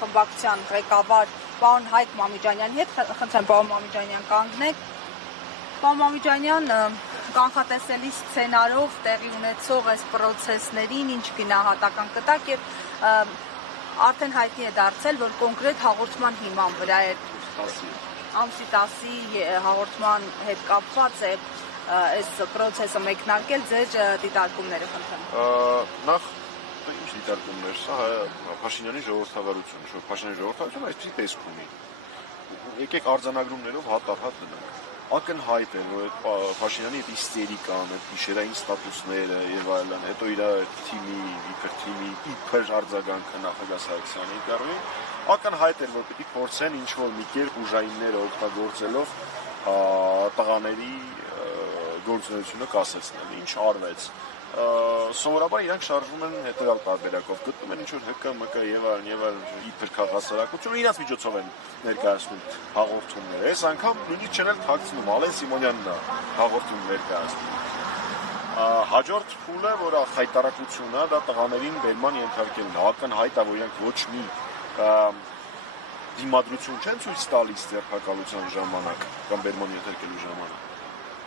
խմբակցության ղեկավար պարոն Հայկ Մամիջանյանի հետ, խնդրեմ պարոն Մամիջանյան կանգնեք։ Պարոն Մամիջանյան, կանխատեսելի սցենարով տեղի ունեցող այս պրոցեսներին ինչ գնահատական կտակ եւ արդեն հայտնի է դարձել, որ կոնկրետ հաղորդման հիման վրա է ամսի 10-ի հաղորդման հետ կապված է այս պրոցեսը մեկնարկել, ձեր դիտարկումները խնդրեմ։ Նախ ինչ դիտարկումներ, սա Փաշինյանի ժողովրդավարությունը, որ Փաշինյանի ժողովրդավարությունը այսպիսի տեսք ունի։ Եկեք արձանագրումներով հատ-առհատ դնենք։ Ակնհայտ է, որ Փաշինյանի այդ իստերիկան, այդ գիշերային ստատուսները եւ այլն, հետո իր իբր արձագանքը նախագահ Սարգսյանի կառույցին, ակնհայտ էր, որ պիտի փորձեն ինչ-որ մի կերպ ուժայինները օգտագործելով տղաների գործունեությունը կասեցնել, ինչ արվեց։ Սովորաբար իրանք շարժվում են հետևյալ տարբերակով, գտնում են ինչ-որ ՀԿ-ՄԿ եւ այլն իբր քաղաքասարակություն, իրաց միջոցով են ներկայացնում հաղորդումներ։ Այս անգամ նույնիսկ չեն էլ թաքցնում, Ալեն Սիմոնյանն է հաղորդում ներկայացնում։ Հաջորդ փուլը, որ խայտարակությունը, դա տղաներին բերման ենթարկելն է, ակնհայտ է, որ իրանք ոչ մի դիմադրություն չեն ցույց տալիս ձերբակալության ժամանակ կամ բերման ենթարկելու ժամանակ։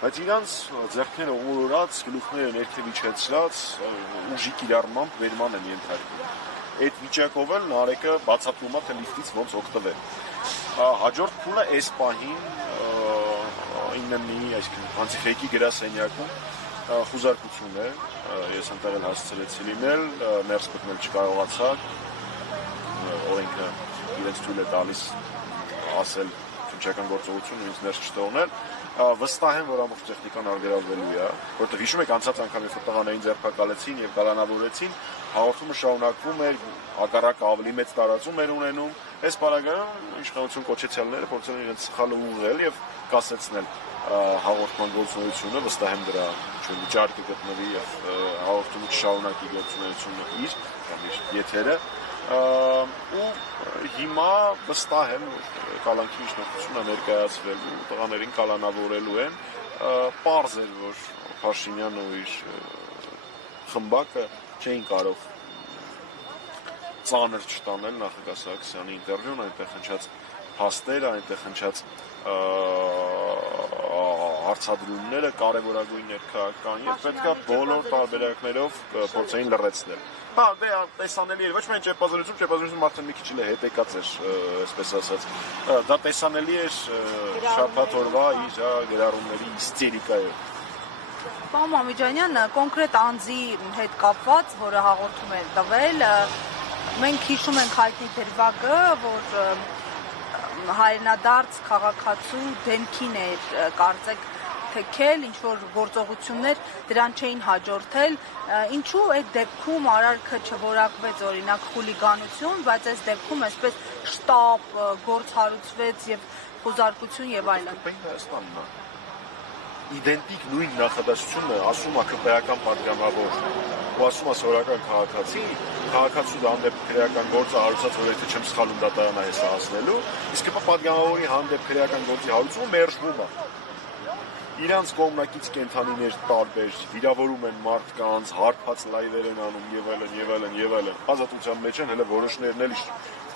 Բայց իրանց ձեռքները օրորած, գլուխները ներքև իջեցրած, ուժի կիրառմամբ վերման են ենթարկվում։ Այդ վիճակով էլ Նարեկը բացատրում է, թե լիֆտից ոնց օգտվել։ Հաջորդ փուլը այս պահին ինննի, այսինքն անցիֆեյքի գրասենյակում խուզարկություն է, ես այնտեղ էլ հասցրեցի լինել, ներս մտնել չկարողացա, օրենքը իրենց թույլ է տալիս ասել քննչական գործողություն ինձ ներս չթողնել, վստահ եմ, որ ամբողջ տեխնիկան արգելվելու է, որտեղ հիշում եք անցած անգամ երբ տղաներին ձերբակալեցին եւ կալանավորեցին, հաղորդումը շարունակվում էր, հակառակը ավելի մեծ տարածում էր ունենում, այս պարագայում իշխանություն կոչեցյալները փորձել են իրենց սխալը ուղղել եւ կասեցնել հաղորդման գործունեությունը, վստահ եմ դրա վիճակը գտնվի եւ հաղորդումը չշարունակի գործունեությունը իր կամ իր եթերը ու հիմա վստահ եմ, որ կալանքի միջնորդությունը ներկայացվել ու տղաներին կալանավորելու են, պարզ էր, որ Փաշինյանը ու իր խմբակը չէին կարող ծանր չտանել նախագահ Սարգսյանի ինտերվյուն, այնտեղ հնչած փաստերը, այնտեղ հնչած հարցադրումները կարևորագույն ներքաղաքական եւ պետք է բոլոր տարբերակներով փորձեին լրացնել։ Հա, դե տեսանելի էր, ոչ միայն ճեպազրություն արդեն մի քիչ էլ հետեկած էր, այսպես ասած։ Դա տեսանելի էր շաբաթ օրվա իր գրառումների իստերիկայով։ Պարոն Մամիջանյան, կոնկրետ անձի հետ կապված, որը հաղորդում է տվել, մենք հիշում ենք հայտնի դրվագը, որ հայրենադարձ քաղաքացու դեմքին էր կարծեք թեքել, ինչ-որ գործողություններ դրան չէին հաջորդել, ինչու այդ դեպքում արարքը չորակվեց օրինակ խուլիգանություն, բայց այս դեպքում այսպես շտապ գործ հարուցվեց եւ խոզարկություն եւ այլն։ Հայաստանն է։ Իդենտիկ նույն նախադասությունը ասում է քրեական պատգամավոր, ու ասում է սովորական քաղաքացու հանդեպ քրեական գործը հարուցած, որ եթե չեմ սխալվում դատարան է հեսա հասնելու, իսկ պատգամավորի հանդեպ քրեական գործի հարուցումը մերժվում է։ Իրանց կողմնակից կենթանիներ տարբեր, վիրավորում են մարդկանց, հարբած լայվեր են անում եւ այլն։ Ազատության մեջ են, հələ որոշներն էլ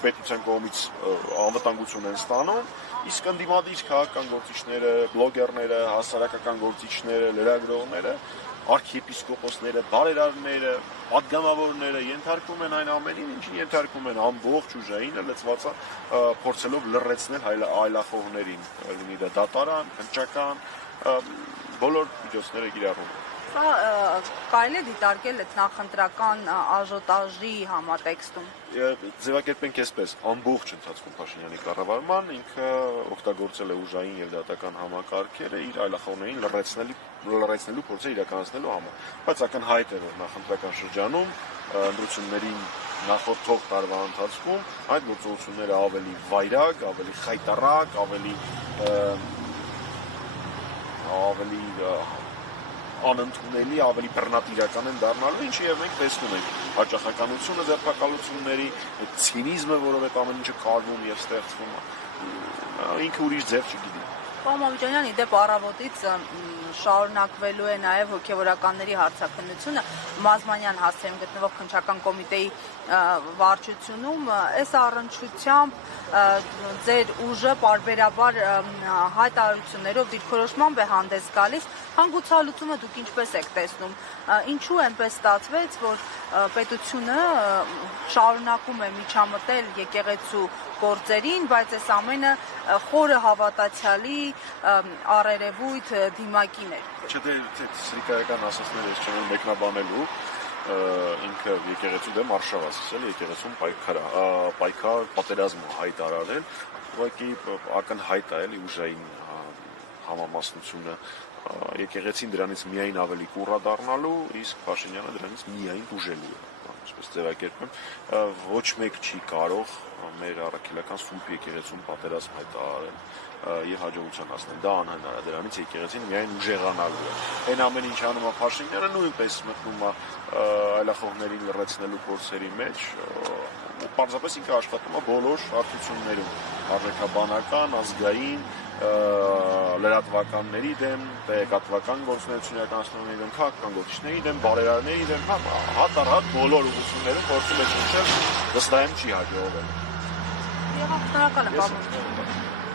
պետության կողմից անվտանգություն են ստանում, իսկ ընդդիմադիր քաղաքական գործիչները, բլոգերները, հասարակական գործիչները, լրագրողները, արքիեպիսկոպոսները, բարերարները, պատգամավորները ենթարկվում են այն ամենին, ինչին ենթարկվում են ամբողջ ուժային լծվածը փորձելով լրացնել այլախոհներին, լինի դա դատարան, հնչական, բոլոր միջոցները կիրառում են։ Սա կարելի է դիտարկել այդ նախընտրական աժոտաժի համատեքստում։ Ձևակերպենք այսպես, ամբողջ ընթացքում Փաշինյանի կառավարման ինքը օգտագործել է ուժային եւ դատական համակարգերը իր այլախոհներին լրացնելու փորձը իրականացնելու համար։ Բայց ակնհայտ է, որ նախընտրական շրջանում ընտրություններին նախորդող տարվա ընթացքում այդ գործողությունները ավելի վայրագ, ավելի խայտառակ, ավելի անընդունելի, ավելի բռնատիրական են դառնալու, ինչի եւ մենք տեսնում ենք հաճախականությունը ձերբակալությունների, ցինիզմը, որով այդ ամեն ինչը կարվում եւ ստեղծվում է, ինքը ուրիշ ձև չգիտի։ Պարոն Մամիկյանյան, իդեպ առավոտից շարունակվելու է նաև հոգևորականների հարցաքննությունը Մազմանյան հասցեում գտնվող քննչական կոմիտեի վարչությունում, այս առնչությամբ ձեր ուժը պարբերաբար հայտարարություններով դիրքորոշմամբ է հանդես գալիս, հանգուցալուծումը դուք ինչպես եք տեսնում, ինչու այնպես ստացվեց, որ պետությունը շարունակում է միջամտել եկեղեցու գործերին, բայց այս ամենը խորը հավատացյալի առերևույթ դիմակին էր։ Չէ, դե սրիկայական ասածներ ես չեմ մեկնաբանելու, ինքը եկեղեցու դեմ արշավացից էլ եկեղեցում պայքար պատերազմ հայտարարել, ուղղակի ակնհայտ է էլի ուժային համամասնությունը եկեղեցին դրանից միայն ավելի կուռա դառնալու, իսկ Փաշինյանը դրանից միայն տուժելու է, այսպես ձևակերպեմ, ոչ մեկ չի կարող մեր առաքելական սուրբ եկեղեցում պատերազմ հայտարարել եւ հաջողության հասնել, դա անհնար է, դրանից եկեղեցին միայն ուժեղանալու է։ Այն ամեն ինչ անում է Փաշինյանը, նույնպես մտնում է այլախոհներին լրացնելու փորձերի մեջ, ու պարզապես ինքը աշխատում է բոլոր հարթություններում, արժեքաբանական, ազգային, լրատվականների դեմ, տեղեկատվական գործունեություն իրականացնողների դեմ, քաղաքական գործիչների դեմ, բարերարների դեմ, հատ-առհատ բոլոր ուղղություններում փորձում է ճնշել, վստահ եմ չի հաջողվել։ Եղավ, շնորհակալ եմ, պարոն։